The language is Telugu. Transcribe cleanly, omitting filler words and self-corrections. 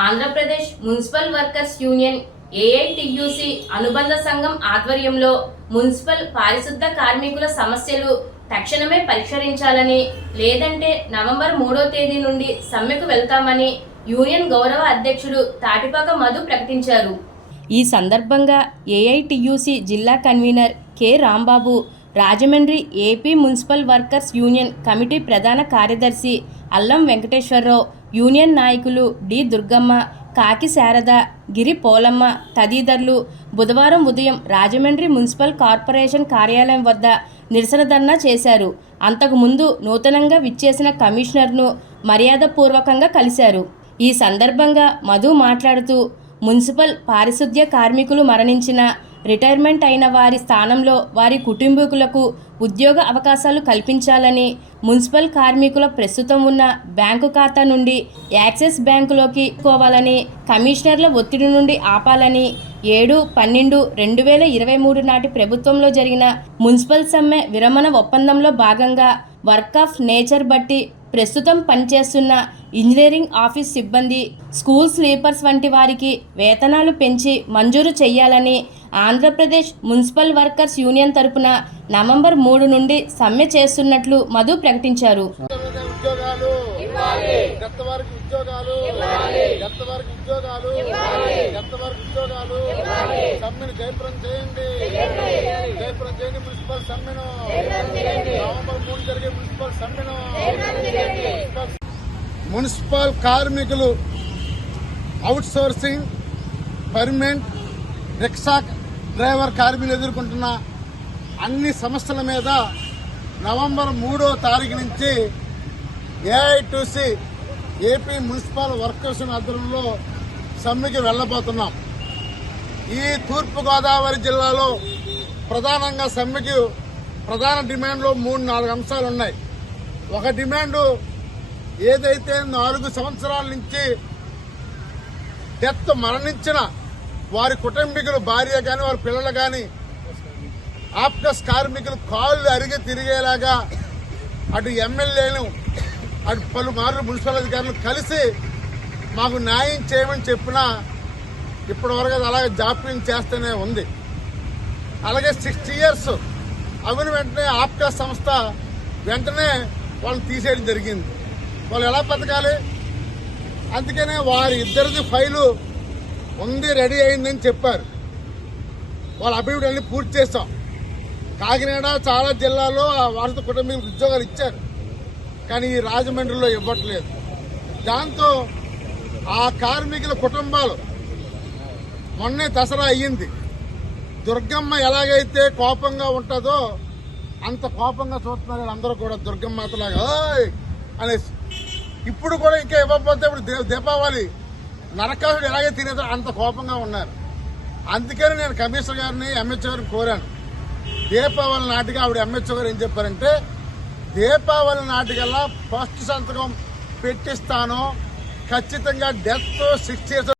Andhra Pradesh municipal workers union AITUC అనుబంధ సంఘం ఆధ్వర్యంలో మున్సిపల్ పారిశుద్ధ కార్మికుల సమస్యలు తక్షణమే పరిష్కరించాలని, లేదంటే నవంబర్ 3వ తేదీ నుండి సమ్మెకు వెళ్తామని యూనియన్ గౌరవ అధ్యక్షుడు తాటిపాక మధు ప్రకటించారు. ఈ సందర్భంగా ఏఐటియుసి జిల్లా convener K Rambabu, Rajahmundry AP municipal workers union committee ప్రధాన కార్యదర్శి అల్లం వెంకటేశ్వరరావు, యూనియన్ నాయకులు డి దుర్గమ్మ, కాకి శారద, గిరి పోలమ్మ తదితరులు బుధవారం ఉదయం రాజమండ్రి మున్సిపల్ కార్పొరేషన్ కార్యాలయం వద్ద నిరసన ధర్నా చేశారు. అంతకుముందు నూతనంగా విచ్చేసిన కమిషనర్ను మర్యాదపూర్వకంగా కలిశారు. ఈ సందర్భంగా మధు మాట్లాడుతూ, మున్సిపల్ పారిశుద్ధ్య కార్మికులు మరణించిన, రిటైర్మెంట్ అయిన వారి స్థానంలో వారి కుటుంబీకులకు ఉద్యోగ అవకాశాలు కల్పించాలని, మున్సిపల్ కార్మికుల ప్రస్తుతం ఉన్న బ్యాంకు ఖాతా నుండి యాక్సిస్ బ్యాంకులోకి పోవాలని, కమిషనర్ల ఒత్తిడి నుండి ఆపాలని, 7/12/2023 నాటి ప్రభుత్వంలో జరిగిన మున్సిపల్ సమ్మె విరమణ ఒప్పందంలో భాగంగా వర్క్ ఆఫ్ నేచర్ బట్టి ప్రస్తుతం పనిచేస్తున్న ఇంజనీరింగ్ ఆఫీస్ సిబ్బంది, స్కూల్ స్లీపర్స్ వంటి వారికి వేతనాలు పెంచి మంజూరు చేయాలని ఆంధ్రప్రదేశ్ మున్సిపల్ వర్కర్స్ యూనియన్ తరపున నవంబర్ 3 నుండి సమ్మె చేస్తున్నట్లు మధు ప్రకటించారు. మున్సిపల్ కార్మికులు out sourcing, permanent, rickshaw driver కార్మికులు ఎదుర్కొంటున్న అన్ని సమస్యల మీద నవంబర్ 3వ తారీఖు నుంచి ఏఐటియుసి ఏపీ మున్సిపల్ వర్కర్స్ ఆధ్వర్యంలో సమ్మెకి వెళ్లబోతున్నాం. ఈ తూర్పుగోదావరి జిల్లాలో ప్రధానంగా సమ్మెకి ప్రధాన డిమాండ్లు 3-4 అంశాలు ఉన్నాయి. ఒక డిమాండు ఏదైతే 4 సంవత్సరాల నుంచి మరణించిన వారి కుటుంబీకులు, భార్య కానీ వారి పిల్లలు కానీ, ఆప్కస్ కార్మికులు కాళ్ళు అరిగి తిరిగేలాగా అటు ఎమ్మెల్యేలు, అటు పలుమార్లు మున్సిపల్ అధికారులు కలిసి మాకు న్యాయం చేయమని చెప్పినా ఇప్పటి వరకు అది అలాగే జాప్యం చేస్తూనే ఉంది. అలాగే 60 years అవిన వెంటనే ఆప్కాస్ సంస్థ వెంటనే వాళ్ళని తీసేయడం జరిగింది. వాళ్ళు ఎలా బతకాలి? అందుకనే వారి ఇద్దరిది ఫైలు ఉంది, రెడీ అయిందని చెప్పారు. వాళ్ళ అభివృద్ధి అన్ని పూర్తి చేస్తాం. కాకినాడ చాలా జిల్లాల్లో వారితో కుటుంబీకులకు ఉద్యోగాలు ఇచ్చారు, కానీ ఈ రాజమండ్రిలో ఇవ్వట్లేదు. దాంతో ఆ కార్మికుల కుటుంబాలు, మొన్నే దసరా అయ్యింది, దుర్గమ్మ ఎలాగైతే కోపంగా ఉంటుందో అంత కోపంగా చూస్తున్నారు వీళ్ళందరూ కూడా, దుర్గమ్మతలాగా అనేసి. ఇప్పుడు కూడా ఇంకా ఇవ్వకపోతే ఇప్పుడు దీపావళి నరకాసుడు ఎలాగైతే తినేదో అంత కోపంగా ఉన్నారు. అందుకని నేను కమిషనర్ గారిని, ఎంహెచ్ఓ గారిని కోరాను. దీపావళి నాటికి ఆవిడ ఎంహెచ్ఓ గారు ఏం చెప్పారంటే, దీపావళి నాటికల్లా ఫస్ట్ సంతకం పెట్టిస్తాను, ఖచ్చితంగా డెత్ 6 years